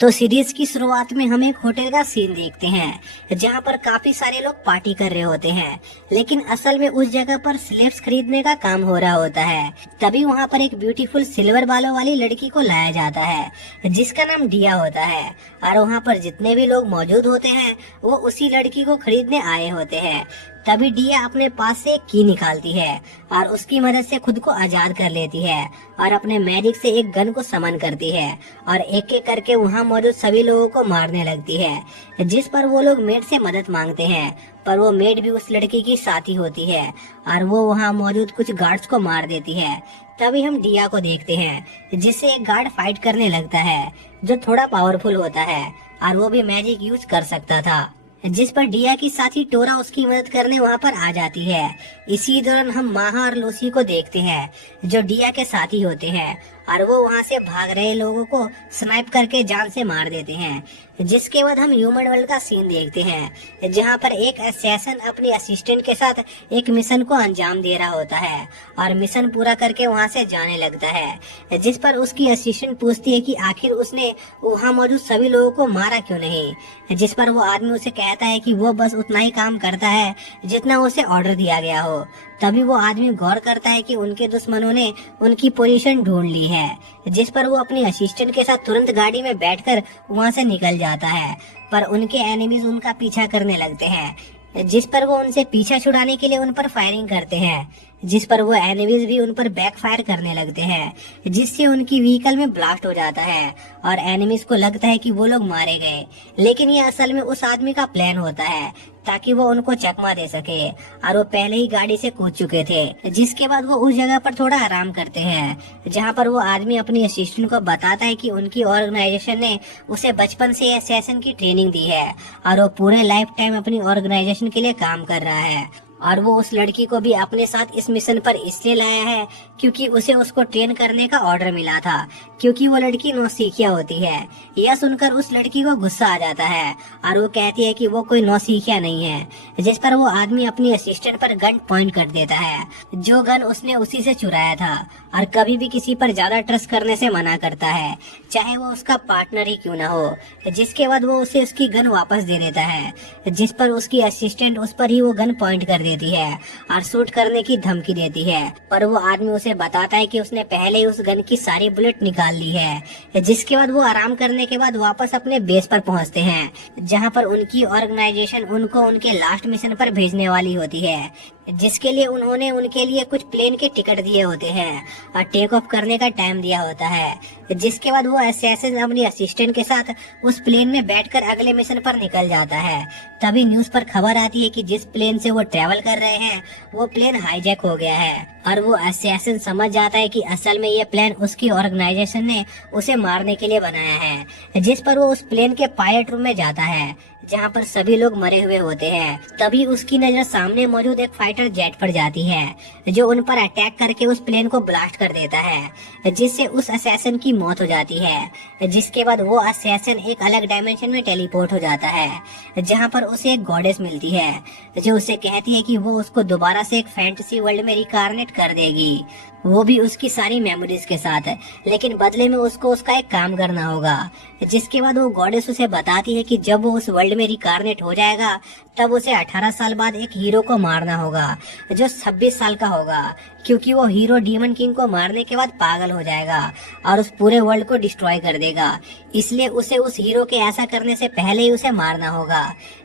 तो सीरीज की शुरुआत में हम एक होटल का सीन देखते हैं जहां पर काफी सारे लोग पार्टी कर रहे होते हैं, लेकिन असल में उस जगह पर स्लेब्स खरीदने का काम हो रहा होता है। तभी वहां पर एक ब्यूटीफुल सिल्वर बालों वाली लड़की को लाया जाता है जिसका नाम डिया होता है, और वहां पर जितने भी लोग मौजूद होते हैं वो उसी लड़की को खरीदने आए होते हैं। तभी डिया अपने पास से एक की निकालती है और उसकी मदद से खुद को आजाद कर लेती है और अपने मैजिक से एक गन को समन करती है और एक एक करके वहां मौजूद सभी लोगों को मारने लगती है, जिस पर वो लोग मेड से मदद मांगते हैं। पर वो मेड भी उस लड़की की साथी होती है और वो वहां मौजूद कुछ गार्ड्स को मार देती है। तभी हम डिया को देखते हैं जिससे एक गार्ड फाइट करने लगता है जो थोड़ा पावरफुल होता है और वो भी मैजिक यूज कर सकता था, जिस पर डिया की साथी टोरा उसकी मदद करने वहां पर आ जाती है। इसी दौरान हम माहा और लूसी को देखते हैं जो डिया के साथी होते हैं और वो वहां से भाग रहे लोगों को स्नाइप करके जान से मार देते हैं। जिसके बाद हम ह्यूमन वर्ल्ड का सीन देखते हैं जहां पर एक असैसिन अपनी असिस्टेंट के साथ एक मिशन को अंजाम दे रहा होता है और मिशन पूरा करके वहां से जाने लगता है, जिस पर उसकी असिस्टेंट पूछती है कि आखिर उसने वहां मौजूद सभी लोगों को मारा क्यों नहीं, जिस पर वो आदमी उसे कहता है कि वो बस उतना ही काम करता है जितना उसे ऑर्डर दिया गया हो। तभी वो आदमी गौर करता है कि उनके दुश्मनों ने उनकी पोजीशन ढूंढ ली है, जिस पर वो अपनी असिस्टेंट के साथ तुरंत गाड़ी में बैठकर वहां से निकल जाता है। पर उनके एनिमीज उनका पीछा करने लगते हैं, जिस पर वो उनसे पीछा छुड़ाने के लिए उन पर फायरिंग करते हैं, जिस पर वो एनिमीज भी उन पर बैकफायर करने लगते हैं, जिससे उनकी व्हीकल में ब्लास्ट हो जाता है और एनिमीज को लगता है कि वो लोग मारे गए। लेकिन ये असल में उस आदमी का प्लान होता है ताकि वो उनको चकमा दे सके, और वो पहले ही गाड़ी से कूद चुके थे। जिसके बाद वो उस जगह पर थोड़ा आराम करते हैं जहाँ पर वो आदमी अपनी असिस्टेंट को बताता है कि उनकी ऑर्गेनाइजेशन ने उसे बचपन से असैसिन की ट्रेनिंग दी है और वो पूरे लाइफ टाइम अपनी ऑर्गेनाइजेशन के लिए काम कर रहा है, और वो उस लड़की को भी अपने साथ इस मिशन पर इसलिए लाया है क्योंकि उसे उसको ट्रेन करने का ऑर्डर मिला था, क्योंकि वो लड़की नौसिखिया होती है। यह सुनकर उस लड़की को गुस्सा आ जाता है और वो कहती है कि वो कोई नौसिखिया नहीं है, जिस पर वो आदमी अपनी असिस्टेंट पर गन पॉइंट कर देता है, जो गन उसने उसी से चुराया था, और कभी भी किसी पर ज्यादा ट्रस्ट करने से मना करता है, चाहे वो उसका पार्टनर ही क्यों ना हो। जिसके बाद वो उसे उसकी गन वापस दे देता है, जिस पर उसकी असिस्टेंट उस पर ही वो गन पॉइंट कर देती है और शूट करने की धमकी देती है। पर वो आदमी उसे बताता है कि उसने पहले ही उस गन की सारी बुलेट निकाल ली है। जिसके बाद वो आराम करने के बाद वापस अपने बेस पर पहुंचते हैं जहां पर उनकी ऑर्गेनाइजेशन उनको उनके लास्ट मिशन पर भेजने वाली होती है, जिसके लिए उन्होंने उनके लिए कुछ प्लेन के टिकट दिए होते हैं और टेक ऑफ करने का टाइम दिया होता है। जिसके बाद वो असैसिन अपनी असिस्टेंट के साथ उस प्लेन में बैठकर अगले मिशन पर निकल जाता है। तभी न्यूज पर खबर आती है कि जिस प्लेन से वो ट्रेवल कर रहे हैं वो प्लेन हाईजैक हो गया है, और वो असैसिन समझ जाता है कि असल में ये प्लान उसकी ऑर्गेनाइजेशन ने उसे मारने के लिए बनाया है। जिस पर वो उस प्लेन के पायलट रूम में जाता है जहाँ पर सभी लोग मरे हुए होते हैं। तभी उसकी नजर सामने मौजूद एक फाइटर जेट पर जाती है जो उन पर अटैक करके उस प्लेन को ब्लास्ट कर देता है, जिससे उस असैसिन की मौत हो जाती है। जिसके बाद वो असैसिन एक अलग डायमेंशन में टेलीपोर्ट हो जाता है जहाँ पर उसे एक गॉडेस मिलती है जो उसे कहती है कि वो उसको दोबारा से एक फैंटेसी वर्ल्ड में रिकारनेट कर देगी, वो भी उसकी सारी मेमोरीज के साथ, लेकिन बदले में उसको उसका एक काम करना होगा। जिसके बाद वो गॉडेस उसे बताती है कि जब वो उस वर्ल्ड में रिकारनेट हो जाएगा तब उसे 18 साल बाद एक हीरो को मारना होगा जो 26 साल का होगा, क्योंकि वो हीरो डीमन किंग को मारने के बाद पागल हो जाएगा और उस पूरे वर्ल्ड को डिस्ट्रॉय कर देगा। इसलिए उसे उस हीरो के ऐसा करने से पहले ही उसे मारना होगा,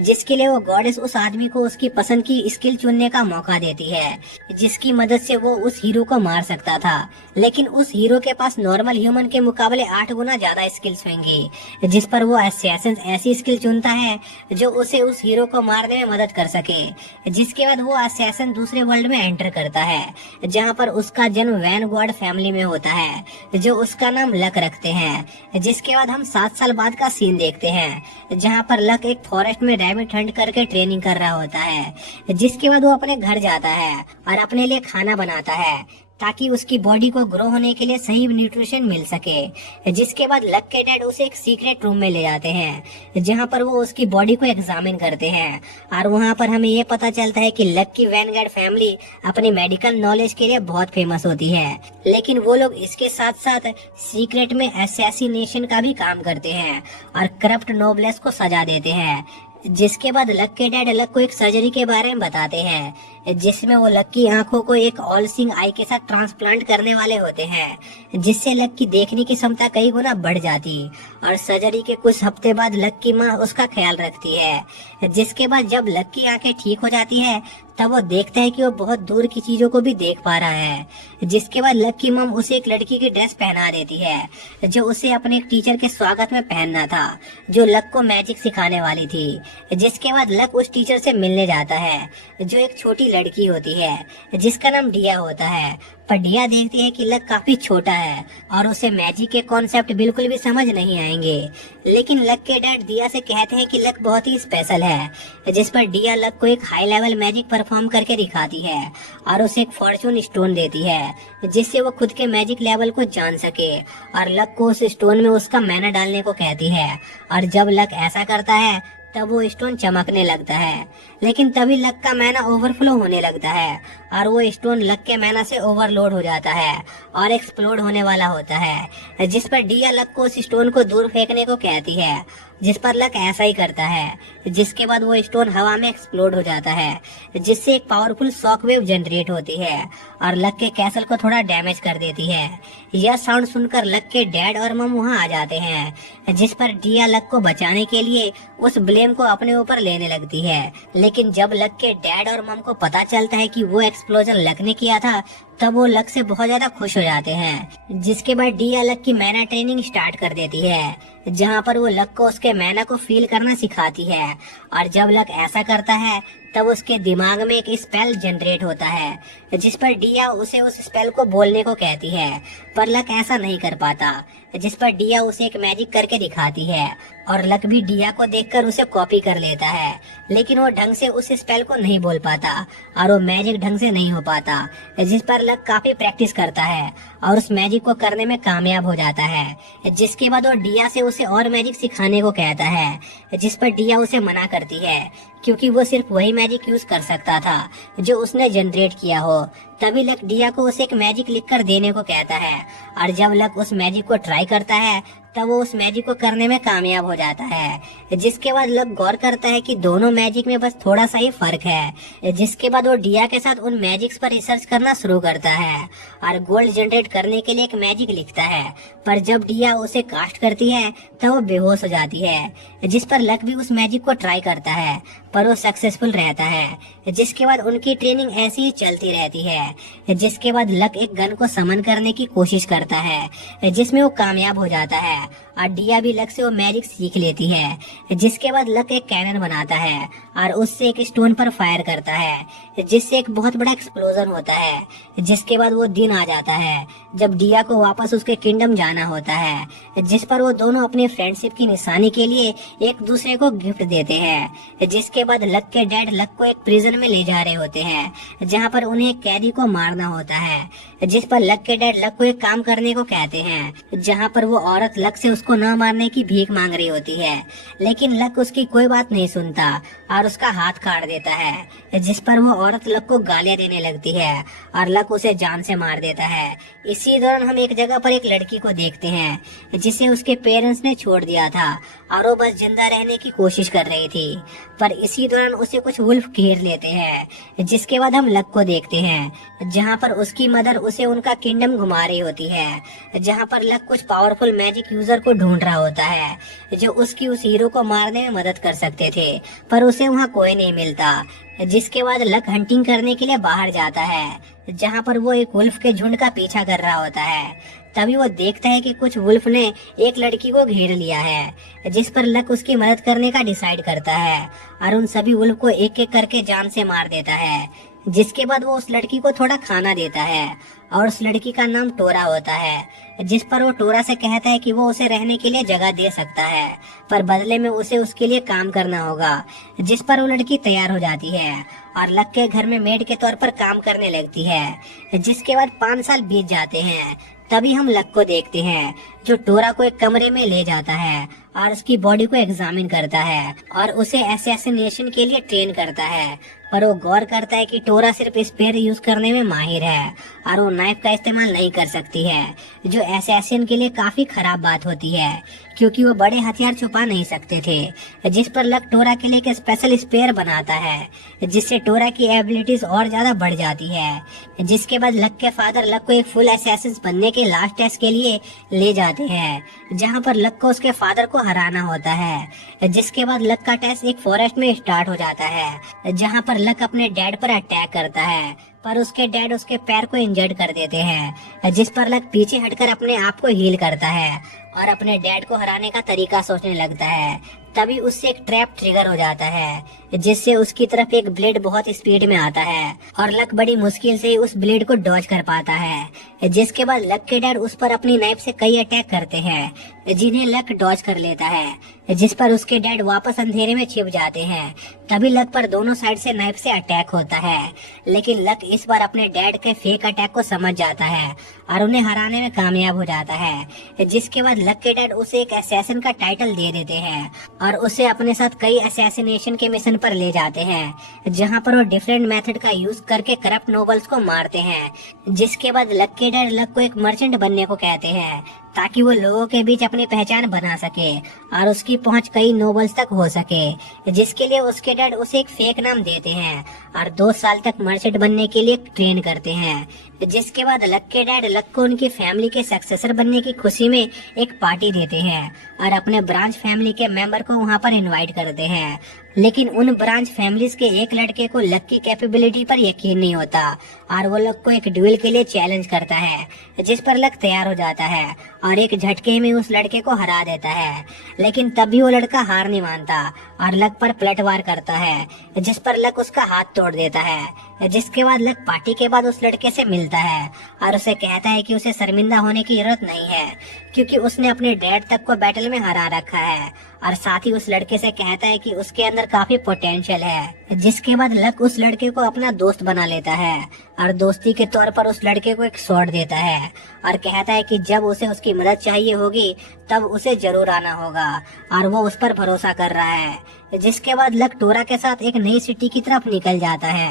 जिसके लिए वो गॉडेस उस आदमी को उसकी पसंद की स्किल चुनने का मौका देती है, जिसकी मदद से वो उस हीरो को मार सकता था। लेकिन उस हीरो के पास नॉर्मल ह्यूमन के मुकाबले 8 गुना ज्यादा स्किल्स होंगी, जिस पर वो असैसिन ऐसी स्किल चुनता है जो उसे उस हीरो को मारने में मदद कर सके। जिसके बाद वो असैसिन दूसरे वर्ल्ड में एंटर करता है जहाँ पर उसका जन्म वैन गॉड फैमिली में होता है जो उसका नाम लक रखते हैं। जिसके बाद हम 7 साल बाद का सीन देखते हैं जहाँ पर लक एक फॉरेस्ट में रैबिट हंट करके ट्रेनिंग कर रहा होता है। जिसके बाद वो अपने घर जाता है और अपने लिए खाना बनाता है। ताकि उसकी बॉडी को ग्रो होने के लिए सही न्यूट्रिशन मिल सके। जिसके बाद लक के डैड उसे एक सीक्रेट रूम में ले जाते हैं जहाँ पर वो उसकी बॉडी को एग्जामिन करते हैं और वहाँ पर हमें ये पता चलता है कि लक की वैनगार्ड फैमिली अपनी मेडिकल नॉलेज के लिए बहुत फेमस होती है, लेकिन वो लोग इसके साथ साथ सीक्रेट में असैसिनेशन का भी काम करते हैं और करप्ट नोबलेस को सजा देते हैं। जिसके बाद लक के डैड लक को एक सर्जरी के बारे में बताते हैं जिसमें वो लक की आंखों को एक ऑल सीइंग आई के साथ ट्रांसप्लांट करने वाले होते हैं, जिससे लक की देखने की क्षमता कई गुना बढ़ जाती और सर्जरी के कुछ हफ्ते बाद लक की माँ उसका ख्याल रखती है। जिसके बाद जब लक की आंखें ठीक हो जाती है तब वो देखता है कि वो बहुत दूर की चीजों को भी देख पा रहा है। जिसके बाद लक की मम उसे एक लड़की की ड्रेस पहना देती है जो उसे अपने एक टीचर के स्वागत में पहनना था जो लक को मैजिक सिखाने वाली थी। जिसके बाद लक उस टीचर से मिलने जाता है जो एक छोटी लड़की होती है जिसका नाम डिया होता है। पर डिया देखती है कि लक काफी छोटा है और उसे मैजिक के कॉन्सेप्ट बिल्कुल भी समझ नहीं आएंगे, लेकिन लक के डैड डिया से कहते हैं कि लक बहुत ही स्पेशल है। जिस पर डिया लक को एक हाई लेवल मैजिक परफॉर्म करके दिखाती है और उसे एक फॉर्चून स्टोन देती है जिससे वो खुद के मैजिक लेवल को जान सके और लक को उस स्टोन में उसका मैना डालने को कहती है। और जब लक ऐसा करता है तब वो स्टोन चमकने लगता है, लेकिन तभी लक का मैना ओवरफ्लो होने लगता है और वो स्टोन लक के मैना से ओवरलोड हो जाता है और एक्सप्लोड होने वाला होता है। जिस पर डिया लक को उस स्टोन को दूर फेंकने को कहती है, जिस पर लक ऐसा ही करता है। जिसके बाद वो स्टोन हवा में एक्सप्लोड हो जाता है जिससे एक पावरफुल शॉक वेव जनरेट होती है और लक के कैसल को थोड़ा डैमेज कर देती है। यह साउंड सुनकर लक के डैड और मम वहां आ जाते हैं, जिस पर डिया लक को बचाने के लिए उस ब्लेम को अपने ऊपर लेने लगती है। लेकिन जब लक के डैड और मम को पता चलता है कि वो एक्सप्लोजन लक ने किया था तब वो लक से बहुत ज्यादा खुश हो जाते हैं। जिसके बाद डिया लक की मैना ट्रेनिंग स्टार्ट कर देती है जहाँ पर वो लक को उसके मैना को फील करना सिखाती है और जब लक ऐसा करता है तब उसके दिमाग में एक स्पेल जनरेट होता है जिस पर डिया उसे उस स्पेल को बोलने को कहती है, पर लक ऐसा नहीं कर पाता। जिस पर डिया उसे एक मैजिक करके दिखाती है और लक भी डिया को देखकर उसे कॉपी कर लेता है, लेकिन वो ढंग से उस स्पेल को नहीं बोल पाता और वो मैजिक ढंग से नहीं हो पाता। जिस पर लक काफी प्रैक्टिस करता है और उस मैजिक को करने में कामयाब हो जाता है। जिसके बाद वो डिया से उसे और मैजिक सिखाने को कहता है, जिस पर डिया उसे मना करती है क्योंकि वो सिर्फ वही मैजिक यूज कर सकता था जो उसने जनरेट किया हो। तभी लक डिया को उसे एक मैजिक लिखकर देने को कहता है और जब लक उस मैजिक को ट्राई करता है तब वो उस मैजिक को करने में कामयाब हो जाता है। जिसके बाद लक गौर करता है कि दोनों मैजिक में बस थोड़ा सा ही फर्क है। जिसके बाद वो डिया के साथ उन मैजिक्स पर रिसर्च करना शुरू करता है और गोल्ड जनरेट करने के लिए एक मैजिक लिखता है, पर जब डिया उसे कास्ट करती है तब वो बेहोश हो जाती है। जिस पर लक भी उस मैजिक को ट्राई करता है पर वो सक्सेसफुल रहता है। जिसके बाद उनकी ट्रेनिंग ऐसी ही चलती रहती है। जिसके बाद लक एक गन को समन करने की कोशिश करता है जिसमें वो कामयाब हो जाता है और डिया भी लक से वो मैजिक सीख लेती है। जिसके बाद लक एक कैनन बनाता है और उससे एक स्टोन पर फायर करता है जिससे एक बहुत बड़ा एक्सप्लोजन होता है। जिसके बाद वो दिन आ जाता है जब डिया को वापस उसके किंगडम जाना होता है, जिस पर वो दोनों अपने फ्रेंडशिप की निशानी के लिए एक दूसरे को गिफ्ट देते हैं। जिसके बाद लक के डैड लक को एक प्रिजन में ले जा रहे होते हैं जहाँ पर उन्हें एक कैदी को मारना होता है। जिस पर लक के डैड लक को एक काम करने को कहते हैं जहाँ पर वो औरत लक से उसको न मारने की भीख मांग रही होती है, लेकिन लक उसकी कोई बात नहीं सुनता और उसका हाथ काट देता है। जिस पर वो औरत लक को गालियां देने लगती है और लक उसे जान से मार देता है। इसी दौरान हम एक जगह पर एक लड़की को देखते हैं जिसे उसके पेरेंट्स ने छोड़ दिया था और वो बस जिंदा रहने की कोशिश कर रही थी, पर इसी दौरान उसे कुछ वुल्फ घेर लेते हैं। जिसके बाद हम लक को देखते हैं जहाँ पर उसकी मदर उसे उनका किंगडम घुमा रही होती है, जहाँ पर लक कुछ पावरफुल मैजिक यूजर को ढूंढ रहा होता है जो उसकी उस हीरो को मारने में मदद कर सकते थे, पर उसे वहाँ कोई नहीं मिलता। जिसके बाद लक हंटिंग करने के लिए बाहर जाता है जहाँ पर वो एक वुल्फ के झुंड का पीछा कर रहा होता है। तभी वो देखता है कि कुछ वुल्फ ने एक लड़की को घेर लिया है, जिस पर लक उसकी मदद करने का डिसाइड करता है और उन सभी वुल्फ को एक एक करके जान से मार देता है। जिसके बाद वो उस लड़की को थोड़ा खाना देता है और उस लड़की का नाम टोरा होता है, जिस पर वो टोरा से कहता है कि वो उसे रहने के लिए जगह दे सकता है, पर बदले में उसे उसके लिए काम करना होगा। जिस पर वो लड़की तैयार हो जाती है और लक के घर में मेड के तौर पर काम करने लगती है। जिसके बाद 5 साल बीत जाते हैं। तभी हम लक को देखते हैं जो टोरा को एक कमरे में ले जाता है और उसकी बॉडी को एग्जामिन करता है और उसे असैसिनेशन के लिए ट्रेन करता है। पर वो गौर करता है कि टोरा सिर्फ स्पेयर यूज करने में माहिर है और वो नाइफ का इस्तेमाल नहीं कर सकती है, जो असैसिन के लिए काफी खराब बात होती है क्योंकि वो बड़े हथियार छुपा नहीं सकते थे। जिस पर लक टोरा के लिए एक स्पेशल स्पेयर बनाता है जिससे टोरा की एबिलिटीज और ज्यादा बढ़ जाती है। जिसके बाद लक के फादर लक को एक फुल असैसिन बनने के लास्ट टेस्ट के लिए ले जाते हैं, जहां पर लक को उसके फादर को हराना होता है। जिसके बाद लक का टेस्ट एक फॉरेस्ट में स्टार्ट हो जाता है, जहां पर लक अपने डैड पर अटैक करता है, पर उसके डैड उसके पैर को इंजर्ड कर देते हैं। जिस पर लक पीछे हटकर अपने आप को हील करता है और अपने डैड को हराने का तरीका सोचने लगता है। तभी उससे एक ट्रैप ट्रिगर हो जाता है जिससे उसकी तरफ एक ब्लेड बहुत स्पीड में आता है और लक बड़ी मुश्किल से उस ब्लेड को डॉज कर पाता है। जिसके बाद लक के डैड उस पर अपनी नाइफ से कई अटैक करते हैं जिन्हें लक डॉज कर लेता है, जिस पर उसके डैड वापस अंधेरे में छिप जाते हैं। तभी लक पर दोनों साइड से नाइफ से अटैक होता है, लेकिन लक इस बार अपने डैड के फेक अटैक को समझ जाता है और उन्हें हराने में कामयाब हो जाता है। जिसके बाद लक के डैड उसे एक असैसिन का टाइटल दे देते हैं और उसे अपने साथ कई असैसिनेशन के मिशन पर ले जाते हैं, जहां पर वो डिफरेंट मेथड का यूज करके करप्ट नोबल्स को मारते हैं। जिसके बाद लक के डैड लक को एक मर्चेंट बनने को कहते हैं ताकि वो लोगों के बीच अपनी पहचान बना सके और उसकी पहुंच कई नोबल्स तक हो सके। जिसके लिए उसके डैड उसे एक फेक नाम देते हैं और 2 साल तक मर्चेंट बनने के लिए ट्रेन करते हैं। जिसके बाद लक के डैड लक को उनकी फैमिली के सक्सेसर बनने की खुशी में एक पार्टी देते हैं और अपने ब्रांच फैमिली के मेंबर को वहां पर इनवाइट करते हैं। लेकिन उन ब्रांच फैमिलीज के एक लड़के को लक की कैपेबिलिटी पर यकीन नहीं होता और वो लक को एक ड्यूल के लिए चैलेंज करता है, जिस पर लक तैयार हो जाता है और एक झटके में उस लड़के को हरा देता है। लेकिन तब भी वो लड़का हार नहीं मानता और लक पर पलटवार करता है, जिस पर लक उसका हाथ तोड़ देता है। जिसके बाद लक पार्टी के बाद उस लड़के से मिलता है और उसे कहता है कि उसे शर्मिंदा होने की जरूरत नहीं है क्योंकि उसने अपने डैड तक को बैटल में हरा रखा है, और साथ ही उस लड़के से कहता है कि उसके अंदर काफी पोटेंशियल है। जिसके बाद लक उस लड़के को अपना दोस्त बना लेता है और दोस्ती के तौर पर उस लड़के को एक स्वॉर्ड देता है और कहता है कि जब उसे उसकी मदद चाहिए होगी तब उसे जरूर आना होगा, और वो उस पर भरोसा कर रहा है। जिसके बाद लक टोरा के साथ एक नई सिटी की तरफ निकल जाता है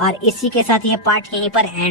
और इसी के साथ ये पार्ट यहीं पर एंड